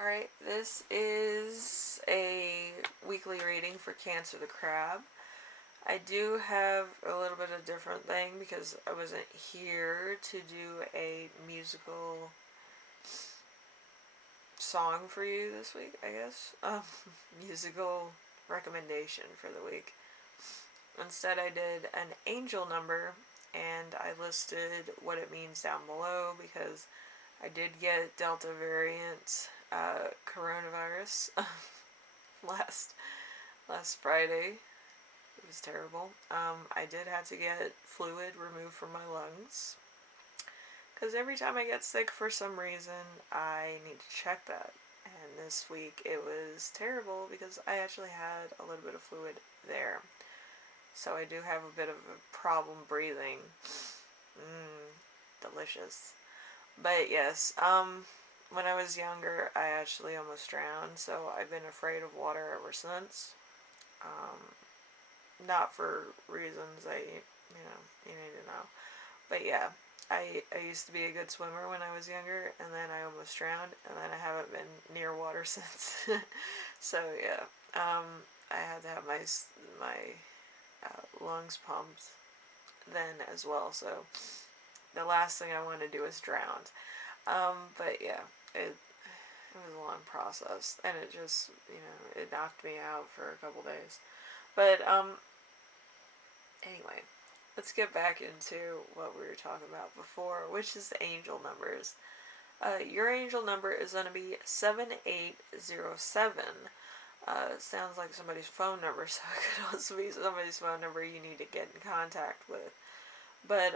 Alright, this is a weekly reading for Cancer the Crab. I do have a little bit of different thing because I wasn't here to do a musical song for you this week, I guess. Musical recommendation for the week. Instead, I did an angel number and I listed what it means down below because I did get Delta variant coronavirus last Friday. It was terrible. I did have to get fluid removed from my lungs because every time I get sick for some reason, I need to check that. And this week it was terrible because I actually had a little bit of fluid there. So I do have a bit of a problem breathing. Delicious. But yes, when I was younger, I actually almost drowned, so I've been afraid of water ever since. Not for reasons you need to know. But yeah, I used to be a good swimmer when I was younger, and then I almost drowned, and then I haven't been near water since. So yeah, I had to have my lungs pumped then as well. So the last thing I wanted to do is drown. But yeah, it was a long process, and it just it knocked me out for a couple days. But anyway, let's get back into what we were talking about before, which is the angel numbers. Your angel number is going to be 7807. Sounds like somebody's phone number, so it could also be somebody's phone number you need to get in contact with. But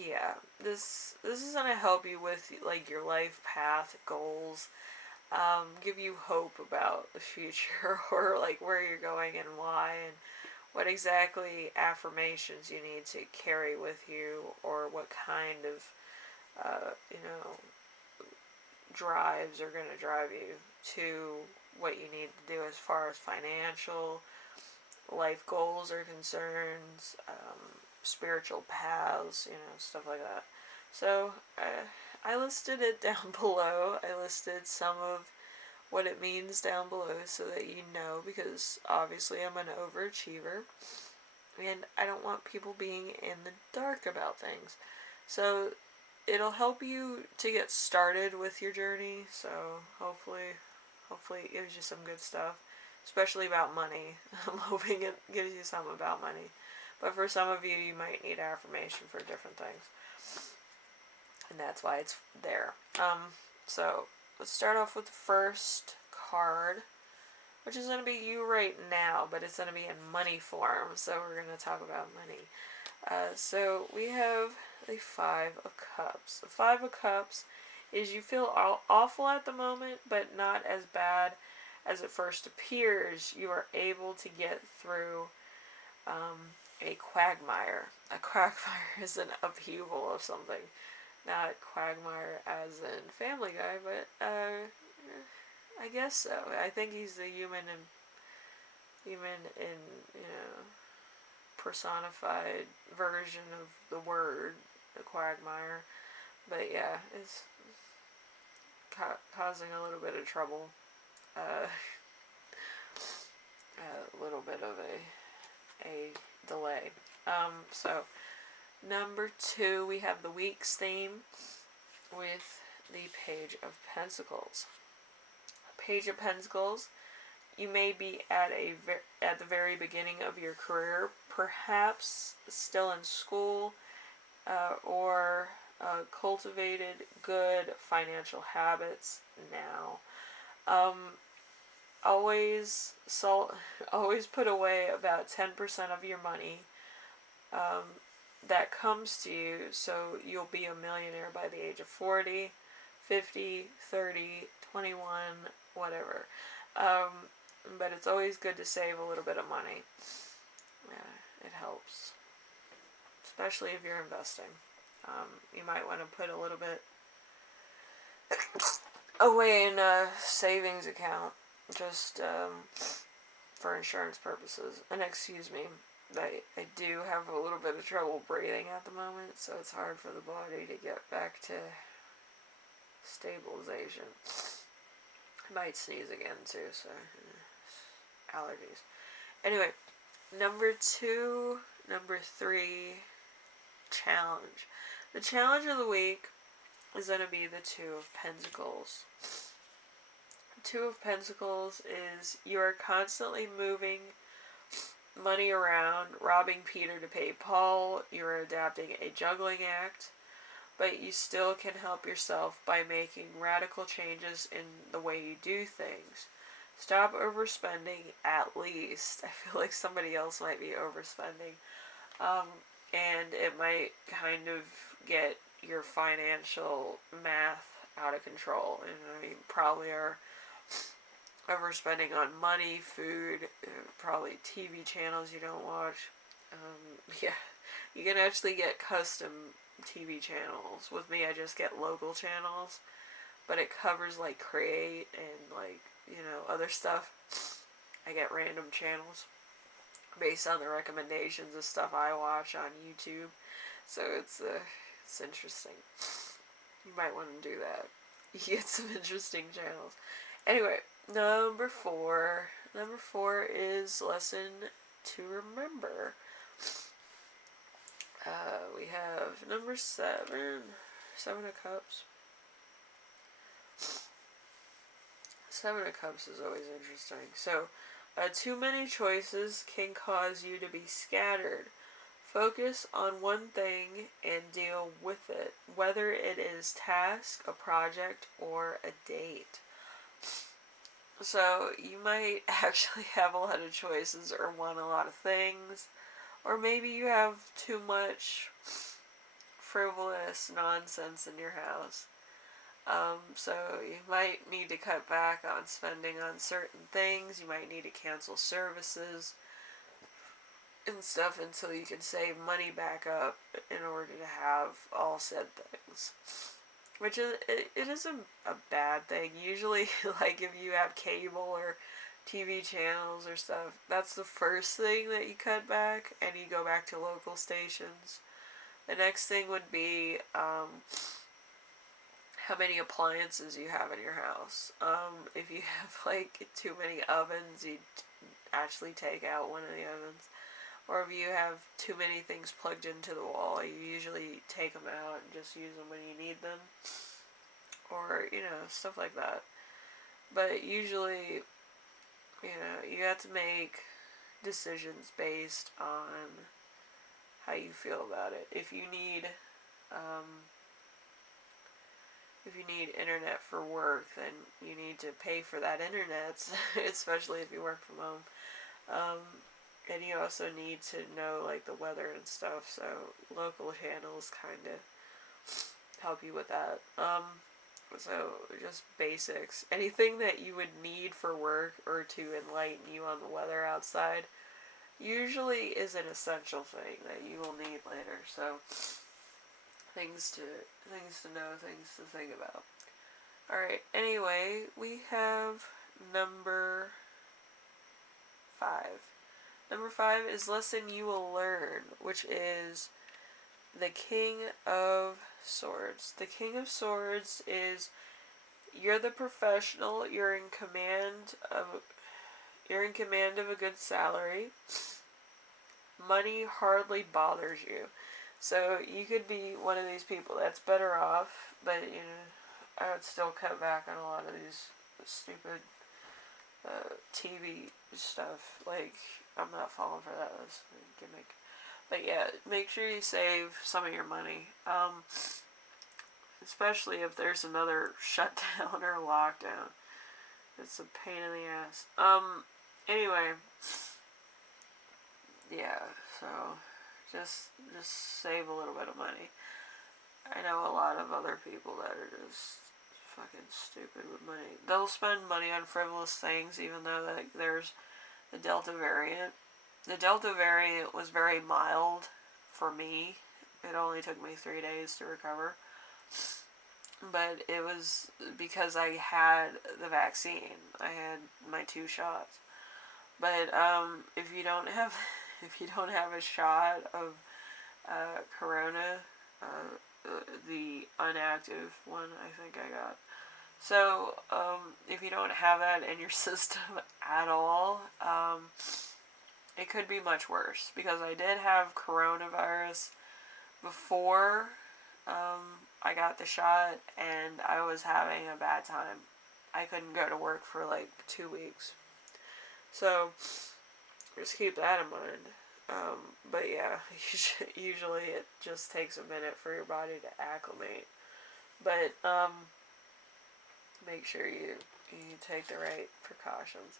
yeah, this is gonna help you with like your life path goals, give you hope about the future or like where you're going and why and what exactly affirmations you need to carry with you or what kind of drives are gonna drive you to what you need to do as far as financial life goals are concerned, spiritual paths, stuff like that. So I listed it down below. I listed some of what it means down below so that you know, because obviously I'm an overachiever and I don't want people being in the dark about things. So it'll help you to get started with your journey. So hopefully it gives you some good stuff, especially about money. I'm hoping it gives you some about money. But for some of you, you might need affirmation for different things. And that's why it's there. So let's start off with the first card, which is going to be you right now, but it's going to be in money form. So we're going to talk about money. So we have the Five of Cups. The Five of Cups is you feel awful at the moment, but not as bad as it first appears. You are able to get through a quagmire. A quagmire is an upheaval of something. Not quagmire as in Family Guy, but I guess so. I think he's the human in personified version of the word, the quagmire. But yeah, it's causing a little bit of trouble. A little bit of a delay. So number 2, we have the week's theme with the Page of Pentacles. Page of Pentacles, you may be at the very beginning of your career, perhaps still in school, or cultivated good financial habits now. Always put away about 10% of your money that comes to you, so you'll be a millionaire by the age of 40, 50, 30, 21, whatever. But it's always good to save a little bit of money. It helps, especially if you're investing. You might want to put a little bit away in a savings account, just for insurance purposes. And excuse me, I do have a little bit of trouble breathing at the moment, so it's hard for the body to get back to stabilization. I might sneeze again too, so allergies. Anyway, number 3, challenge. The challenge of the week is going to be the Two of Pentacles. Two of Pentacles is you are constantly moving money around, robbing Peter to pay Paul. You're adapting a juggling act, but you still can help yourself by making radical changes in the way you do things. Stop overspending, at least. I feel like somebody else might be overspending. And it might kind of get your financial math out of control. And you probably are overspending on money, food, probably TV channels you don't watch. Yeah, you can actually get custom TV channels. With me, I just get local channels, but it covers like Create and like, other stuff. I get random channels based on the recommendations of stuff I watch on YouTube. So it's interesting. You might want to do that. You get some interesting channels. Anyway, number 4 is lesson to remember. We have number 7 of Cups. 7 of Cups is always interesting. So, too many choices can cause you to be scattered. Focus on one thing and deal with it, whether it is task, a project, or a date. So, you might actually have a lot of choices or want a lot of things, or maybe you have too much frivolous nonsense in your house. So you might need to cut back on spending on certain things. You might need to cancel services and stuff until you can save money back up in order to have all said things. Which is, it isn't a bad thing. Usually, like if you have cable or TV channels or stuff, that's the first thing that you cut back, and you go back to local stations. The next thing would be how many appliances you have in your house. If you have like too many ovens, you actually take out one of the ovens. Or if you have too many things plugged into the wall, you usually take them out and just use them when you need them. Or, stuff like that. But usually, you have to make decisions based on how you feel about it. If you need internet for work, then you need to pay for that internet, especially if you work from home. And you also need to know like the weather and stuff, so local channels kind of help you with that. So just basics. Anything that you would need for work or to enlighten you on the weather outside usually is an essential thing that you will need later. So things to know, things to think about. Alright, anyway, we have number 5. Number 5 is lesson you will learn, which is the King of Swords. The King of Swords is, you're the professional, you're in command of a good salary. Money hardly bothers you. So you could be one of these people that's better off, but I would still cut back on a lot of these stupid TV stuff. Like, I'm not falling for that. That's a gimmick. But yeah, make sure you save some of your money. Especially if there's another shutdown or lockdown. It's a pain in the ass. Anyway. Yeah, so just save a little bit of money. I know a lot of other people that are just fucking stupid with money. They'll spend money on frivolous things even though there's the Delta variant. The Delta variant was very mild for me. It only took me 3 days to recover. But it was because I had the vaccine. I had my 2 shots. But if you don't have a shot of corona, the inactive one I think I got. So if you don't have that in your system at all, it could be much worse, because I did have coronavirus before I got the shot, and I was having a bad time. I couldn't go to work for like 2 weeks. So just keep that in mind. But yeah, usually it just takes a minute for your body to acclimate. But make sure you take the right precautions.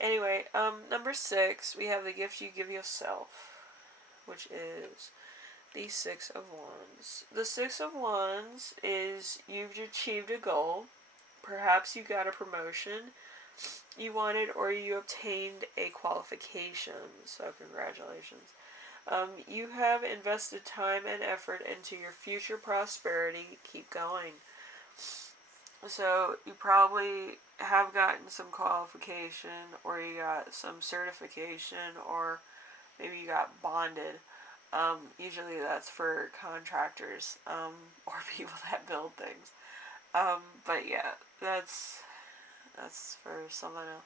Anyway, number 6, we have the gift you give yourself, which is the 6 of Wands. The 6 of Wands is you've achieved a goal. Perhaps you got a promotion you wanted, or you obtained a qualification. So congratulations. You have invested time and effort into your future prosperity. Keep going. So you probably have gotten some qualification, or you got some certification, or maybe you got bonded. Usually that's for contractors, or people that build things. But yeah, that's for someone else.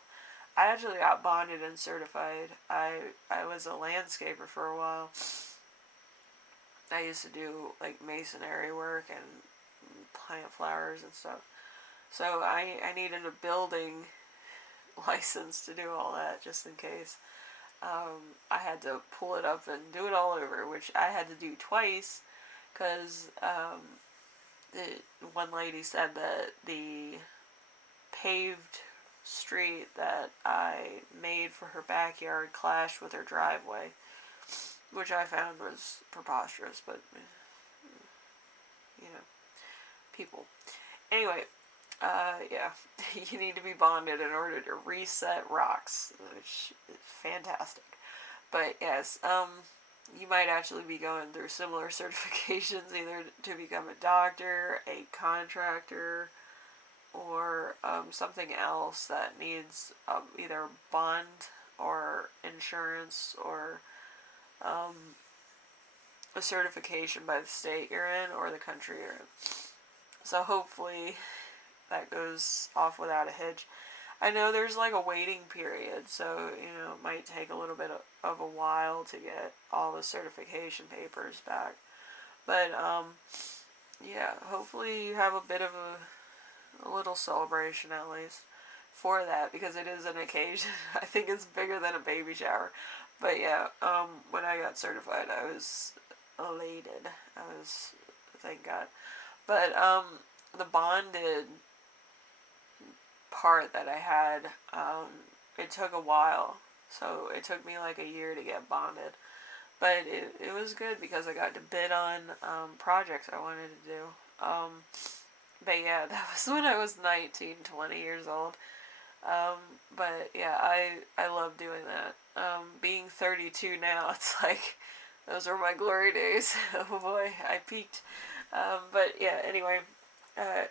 I actually got bonded and certified. I was a landscaper for a while. I used to do like masonry work and plant flowers and stuff. So I needed a building license to do all that, just in case. I had to pull it up and do it all over, which I had to do twice, because one lady said that the paved street that I made for her backyard clashed with her driveway, which I found was preposterous, but people. Anyway, yeah, you need to be bonded in order to reset rocks, which is fantastic. But yes, you might actually be going through similar certifications, either to become a doctor, a contractor, or something else that needs either bond or insurance, or a certification by the state you're in or the country you're in. So hopefully that goes off without a hitch. I know there's like a waiting period, so it might take a little bit of a while to get all the certification papers back. But yeah, hopefully you have a bit of a little celebration at least for that, because it is an occasion. I think it's bigger than a baby shower. But yeah, when I got certified, I was elated. Thank God. But the bonded part that I had, it took a while. So it took me like a year to get bonded. But it was good, because I got to bid on projects I wanted to do. But yeah, that was when I was 19, 20 years old. But yeah, I love doing that. Being 32 now, it's like, those are my glory days. Oh boy, I peaked. But yeah, anyway,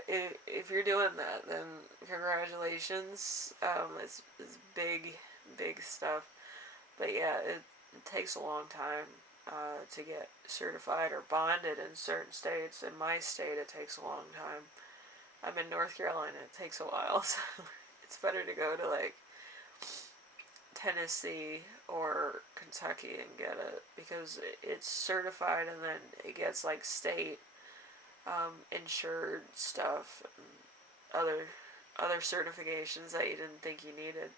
if you're doing that, then congratulations. It's big, big stuff. But yeah, it takes a long time to get certified or bonded in certain states. In my state, it takes a long time. I'm in North Carolina. It takes a while, so it's better to go to like Tennessee or Kentucky and get it, because it's certified, and then it gets like state insured stuff and other certifications that you didn't think you needed.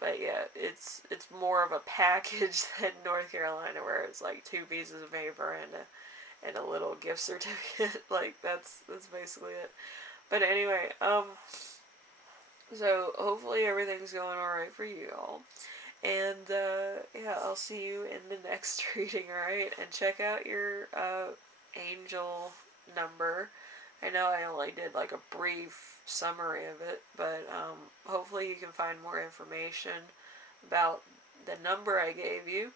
But yeah, it's more of a package than North Carolina, where it's like 2 pieces of paper and a little gift certificate. Like that's basically it. But anyway, so hopefully everything's going alright for you all. And yeah, I'll see you in the next reading, alright? And check out your angel number. I know I only did like a brief summary of it, but hopefully you can find more information about the number I gave you.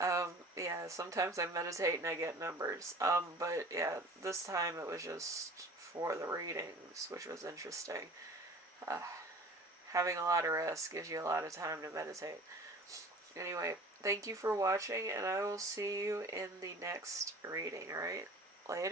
Yeah, sometimes I meditate and I get numbers. But yeah, this time it was just for the readings, which was interesting. Having a lot of rest gives you a lot of time to meditate. Anyway, thank you for watching, and I will see you in the next reading, alright? Later.